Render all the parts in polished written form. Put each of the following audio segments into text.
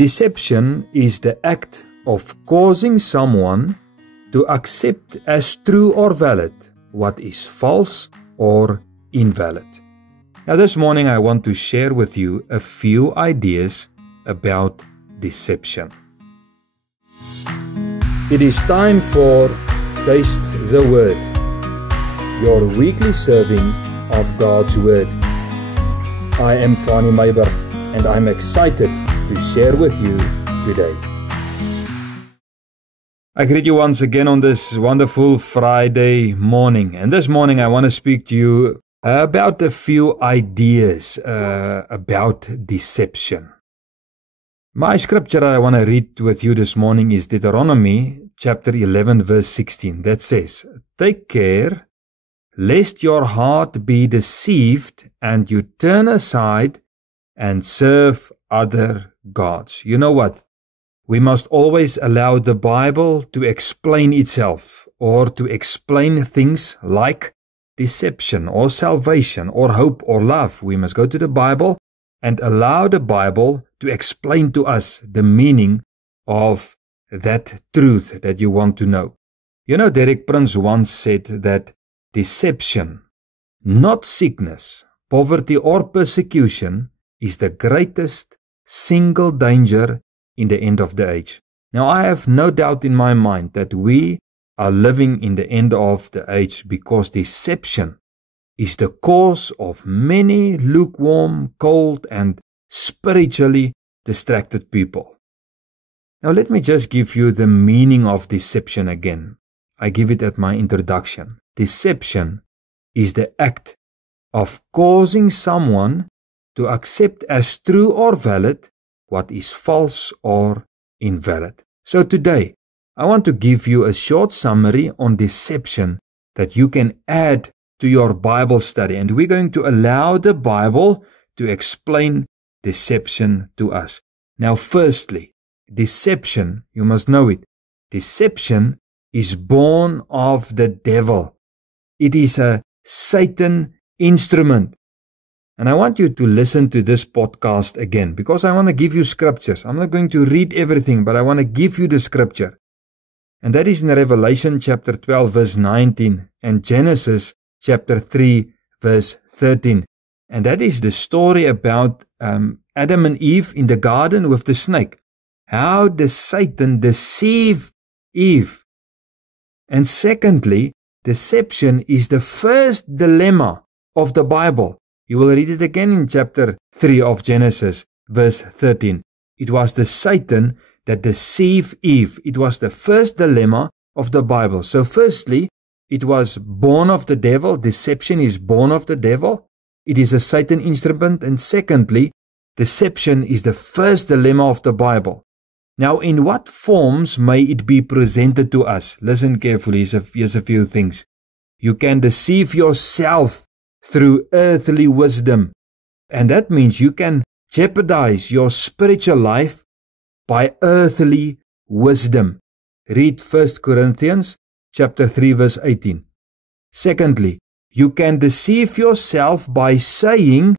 Deception is the act of causing someone to accept as true or valid what is false or invalid. Now this morning I want to share with you a few ideas about deception. It is time for Taste the Word, your weekly serving of God's Word. I am Fani Meiberg and I'm excited to share with you today. I greet you once again on this wonderful Friday morning. And this morning I want to speak to you about a few ideas about deception. My scripture I want to read with you this morning is Deuteronomy chapter 11 verse 16 that says, "Take care lest your heart be deceived and you turn aside and serve other gods." You know what? We must always allow the Bible to explain itself or to explain things like deception or salvation or hope or love. We must go to the Bible and allow the Bible to explain to us the meaning of that truth that you want to know. You know, Derek Prince once said that deception, not sickness, poverty or persecution, is the greatest single danger in the end of the age. Now, I have no doubt in my mind that we are living in the end of the age because deception is the cause of many lukewarm, cold, and spiritually distracted people. Now, let me just give you the meaning of deception again. I give it at my introduction. Deception is the act of causing someone to accept as true or valid what is false or invalid. So today, I want to give you a short summary on deception that you can add to your Bible study. And we're going to allow the Bible to explain deception to us. Now, firstly, deception, you must know it. Deception is born of the devil. It is a Satan instrument. And I want you to listen to this podcast again because I want to give you scriptures. I'm not going to read everything, but I want to give you the scripture. And that is in Revelation chapter 12 verse 19 and Genesis chapter 3 verse 13. And that is the story about Adam and Eve in the garden with the snake. How the Satan deceived Eve. And secondly, deception is the first dilemma of the Bible. You will read it again in chapter 3 of Genesis, verse 13. It was the Satan that deceived Eve. It was the first dilemma of the Bible. So firstly, it was born of the devil. Deception is born of the devil. It is a Satan instrument. And secondly, deception is the first dilemma of the Bible. Now, in what forms may it be presented to us? Listen carefully. Here's a few things. You can deceive yourself through earthly wisdom. And that means you can jeopardize your spiritual life by earthly wisdom. Read 1 Corinthians chapter 3 verse 18. Secondly, you can deceive yourself by saying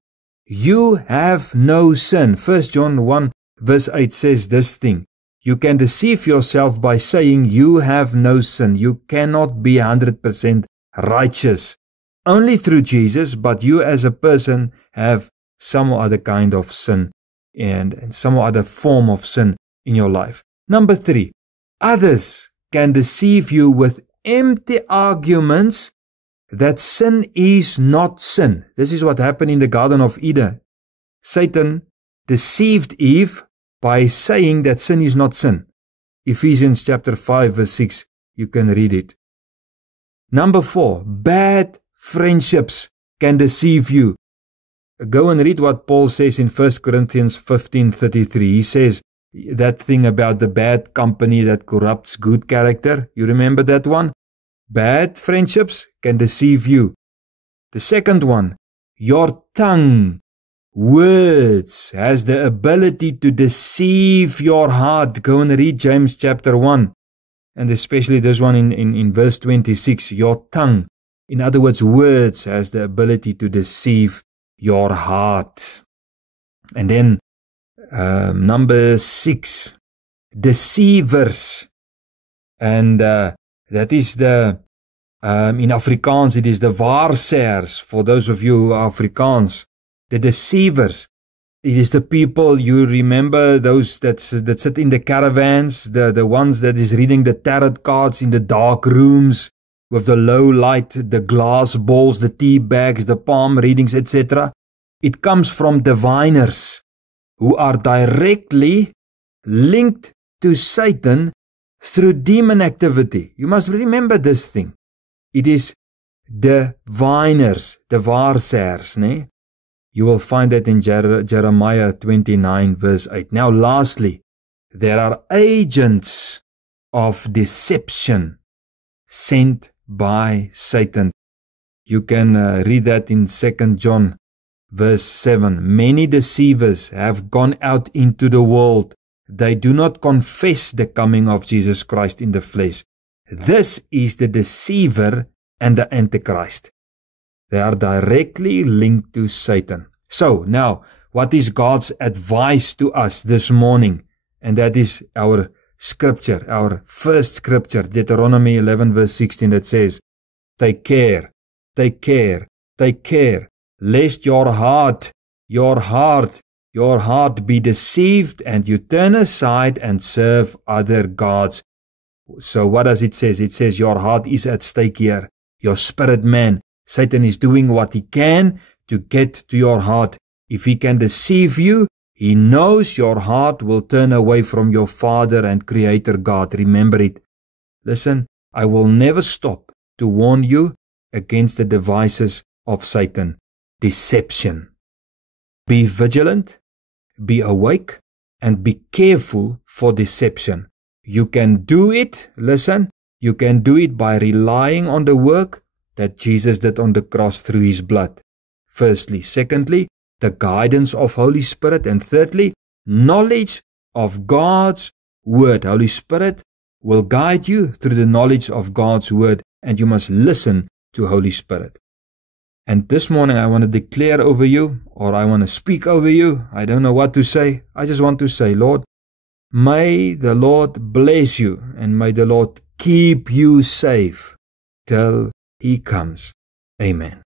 you have no sin. 1 John 1 verse 8 says this thing. You can deceive yourself by saying you have no sin. You cannot be 100% righteous. Only through Jesus, but you as a person have some other kind of sin and some other form of sin in your life. Number 3, others can deceive you with empty arguments that sin is not sin. This is what happened in the Garden of Eden. Satan deceived Eve by saying that sin is not sin. Ephesians chapter 5 verse 6, you can read it. Number 4, bad friendships can deceive you. Go and read what Paul says in 1 Corinthians 15:33. He says that thing about the bad company that corrupts good character. You remember that one? Bad friendships can deceive you. The second one, your tongue, words, has the ability to deceive your heart. Go and read James chapter 1. And especially this one in verse 26. Your tongue, in other words, words, has the ability to deceive your heart. And then Number 6, deceivers. And that is in Afrikaans, it is the waarsêers. For those of you who are Afrikaans, the deceivers. It is the people, you remember those that sit in the caravans, the ones that is reading the tarot cards in the dark rooms with the low light, the glass balls, the tea bags, the palm readings, etc. It comes from diviners who are directly linked to Satan through demon activity. You must remember this thing. It is diviners, the waarsêers, né? You will find that in Jeremiah 29 verse 8. Now lastly, there are agents of deception sent by Satan. You can read that in 2 John verse 7. Many deceivers have gone out into the world. They do not confess the coming of Jesus Christ in the flesh. This is the deceiver and the Antichrist. They are directly linked to Satan. So, now, what is God's advice to us this morning? And that is our scripture, our first scripture, Deuteronomy 11 verse 16, that says, take care, lest your heart be deceived and you turn aside and serve other gods. So what does it say? It says your heart is at stake here. Your spirit man. Satan is doing what he can to get to your heart. If he can deceive you, he knows your heart will turn away from your Father and Creator God. Remember it. Listen, I will never stop to warn you against the devices of Satan. Deception. Be vigilant, be awake, and be careful for deception. You can do it, listen, you can do it by relying on the work that Jesus did on the cross through his blood. Firstly. Secondly, the guidance of Holy Spirit. And thirdly, knowledge of God's Word. Holy Spirit will guide you through the knowledge of God's Word, and you must listen to Holy Spirit. And this morning I want to declare over you, or I want to speak over you. I don't know what to say. I just want to say, Lord, may the Lord bless you, and may the Lord keep you safe till He comes. Amen.